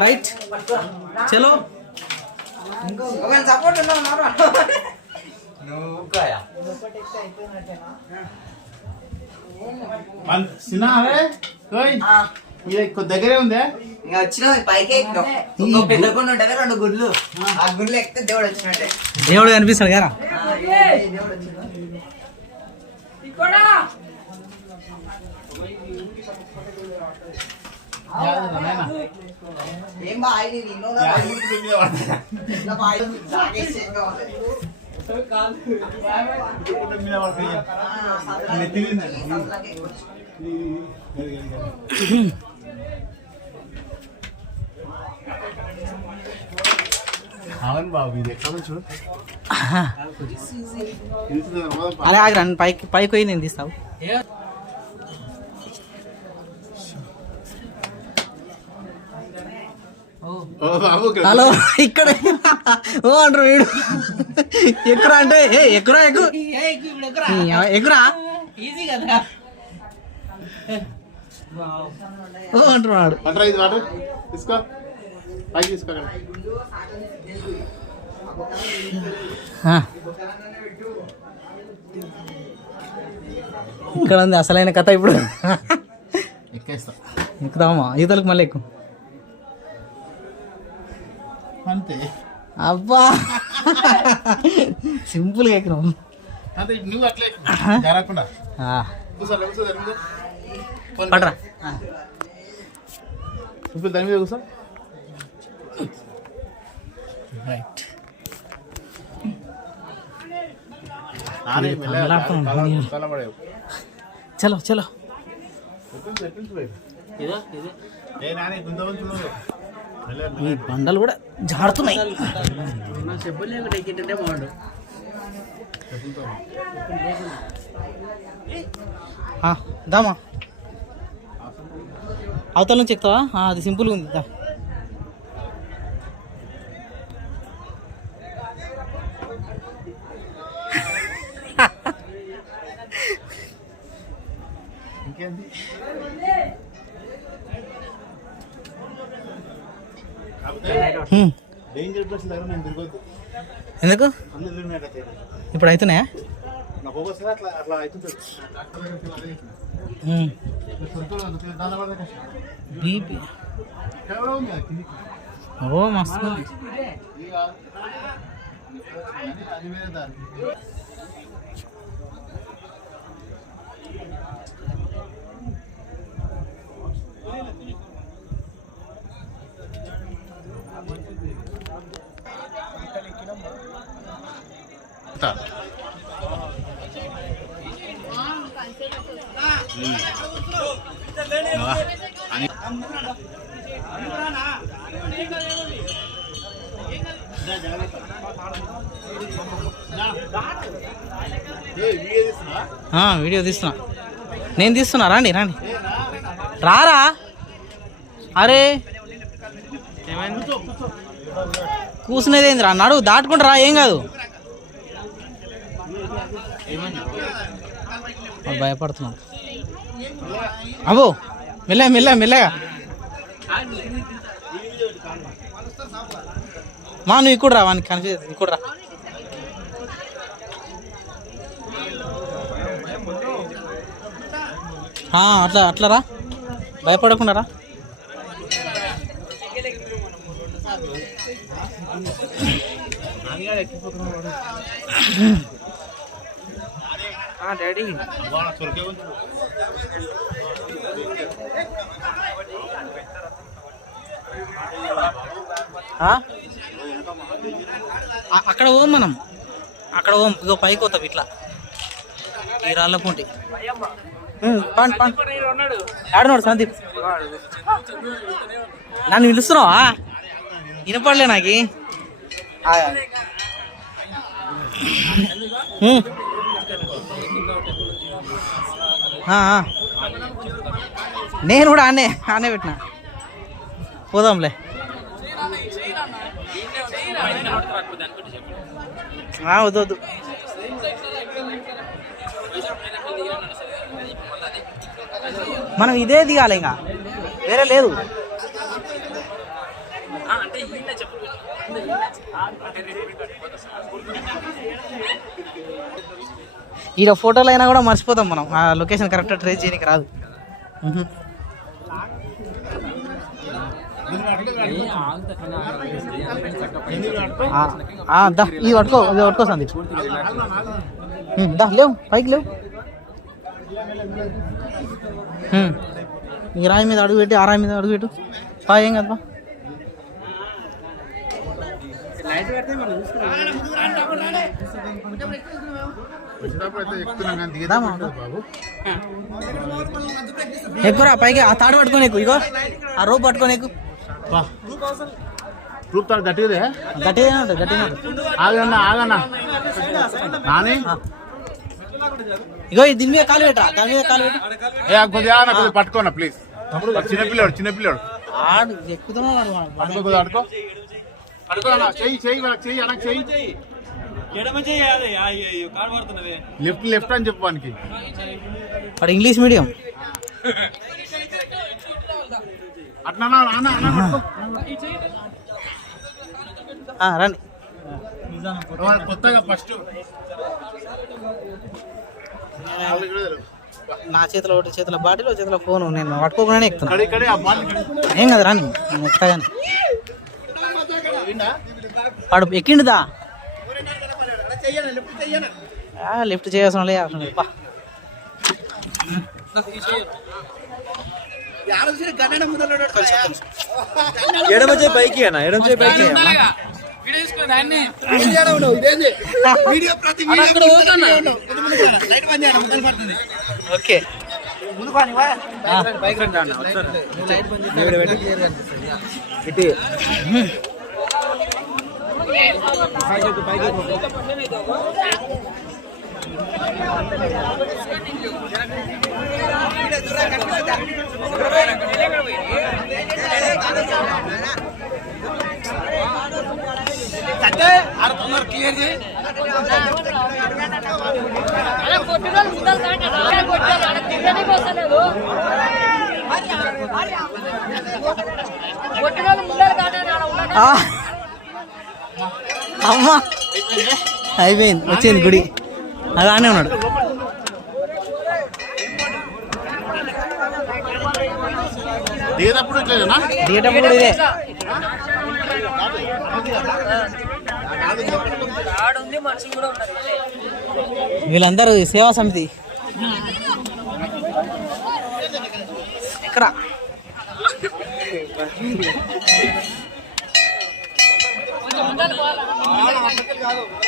Right. చలో. Support దగ్గరే ఉందే? ఇంకా వచ్చిన పైకి ఎక్కినాం ఇంకో పెద్ద గుండు ఉంటుంది రెండు గుడ్లు ఆ. గుడ్లు ఎక్కితే దేవుడు వచ్చినట్టే. దేవుడు కనిపిస్తాడు కదా దేవుడు వచ్చిండు ఏం బా ఇది నిన్నోదా ఇట్లా బా ఇది జాగేసి ఏం కావాలి? ఆ, సదులకి ఎక్కువచ్చు. అవును బాబు ఇది ఎక్కడ చూడు అరే పైకి పైకి పోయి నేను తీస్తావు ఓ బాబు ఇక్కడ హలో ఇక్కడ ఓ అంటారు వీడు. ఎక్కురా అంటే ఏ ఎక్కురా ఎక్కు? ఎక్కురా? ఓ అంటున్నాడు. ఇక్కడ ఉంది అసలైన కథ ఇప్పుడు. ఎక్కేస్తా. ఎక్కుదామా? ఈతలకు మళ్ళీ ఎక్కువ అంతే. అబ్బా. సింపుల్గా ఎక్కినాం. అంతే నువ్వు అట్లే జరగకుండా ఆ, కూర్చో. ఇప్పుడు దాని మీద రైట్. చలో చలో? ఏ నానే ఈ బండలు కూడా జారుతున్నాయి. దామా. అవతల నుంచి ఎక్కుతావా? అది సింపుల్గా ఉంది దా. ఇంకేంది హ్మ్. డేంజర్ ప్లేస్ దగ్గర నేను తిరగొద్దు ఎందుకు అన్ని తిరిగినట్టు ఇప్పుడు అవుతున్నాయా నాకు ఒక్కోసారి అట్లా అట్లా అవుతుంటుంది హ్మ్. సొంతలో అందుకే దాని వల్ల కష్టం. బీపీ ఎవరో ఉంది అది కిందికి. ఓ మస్తు ఉంది. ఇది కాదు. అది వేరే దారి ఏ వీడియో తీస్తున్నా. నేను తీస్తున్నా రాండి రాండి. రారా? అరే! కూసునేది ఏంది రా నడు ఏం కాదు. భయపడుతున్నాడు అబ్బో మెల్లగా మెల్లగా మెల్లగా. మా నువ్వు ఇక్కడ రా వానికి కనిపించదు ఇక్కడ రా అట్లా అట్లా రా భయపడకుండా రా డాడీ. అక్కడ ఓం మనం. అక్కడ ఓం ఇగో పైకి పోతాం ఇట్లా. ఈ రాళ్ళ పూంటి. పండి పండి ఆడున్నాడు సందీప్. నన్ను పిలుస్తున్నావా? వినపడలే నాకు. నేను కూడా ఆనే ఆనే పెట్టిన. పోదాంలే. వద్దు వద్దు. మనం ఇదే దిగాలి ఇంకా. వేరే లేదు. ఈడ ఫోటోలు అయినా కూడా మర్చిపోతాం మనం. ఆ లొకేషన్ కరెక్ట్గా ట్రేస్ చేయడానికి రాదు. దా ఇది పట్టుకో ఇది పట్టుకో సందీప్. దా లేవు పైకి లేవు. ఈ రాయి మీద అడుగు పెట్టి ఆ రాయి మీద అడుగు పెట్టు. పా ఏం కదా ఎక్కురా పైకి ఆ తాడు పట్టుకొని ఎక్కు ఇగో. ఆ రోప్ పట్టుకొని ఎక్కు. చూపుతాడు గట్టిదే. గట్టిగా ఉంటుంది గట్టిగా ఆగన్నా ఆగన్నా. నాని? ఇగో ఈ దీని మీద కాలు పెట్టరా? దాని మీద కాలు పెట్టు. పట్టుకోనా ప్లీజ్ చిన్నపిల్లాడు చిన్నపిల్లాడు ఆడు ఎక్కుతున్నాడు వాడు. లెఫ్ట్ లెఫ్ట్ అని చెప్పు వానికి. వాడు ఇంగ్లీష్ మీడియం. అట్లా అన్న, అన్న అన్న పట్టుకో. ఆ, రండి. కొత్తగా ఫస్ట్? నా చేతిలో ఒకటి చేతిలో బాటిల్ చేతిలో ఫోన్. నేను పట్టుకోకుండానే ఎక్కుతున్నా. ఇక్కడ ఇక్కడే ఆ బాల్ ఏం కదా రాని నేను వాడు ఎక్కిండుదా? లిఫ్ట్ చేయాల్సిన లే అవసరం లేదు ఎడమ చేయి పైకి అన్న ఎడమ చేయి పైకి ఓకే. రండి అన్న ఇటు. ఆడ తినడానికి వస్తలేదు. కొట్టినోళ్ళు ముద్దలు కాంటారా? ఆడ ఉన్నాడు. ఆ. అమ్మా. అయిపోయింది వచ్చింది గుడి. అలానే ఉన్నాడు. దిగేటప్పుడు ఇదే. వీళ్ళందరూ సేవా సమితి. ఎక్కడ 나도.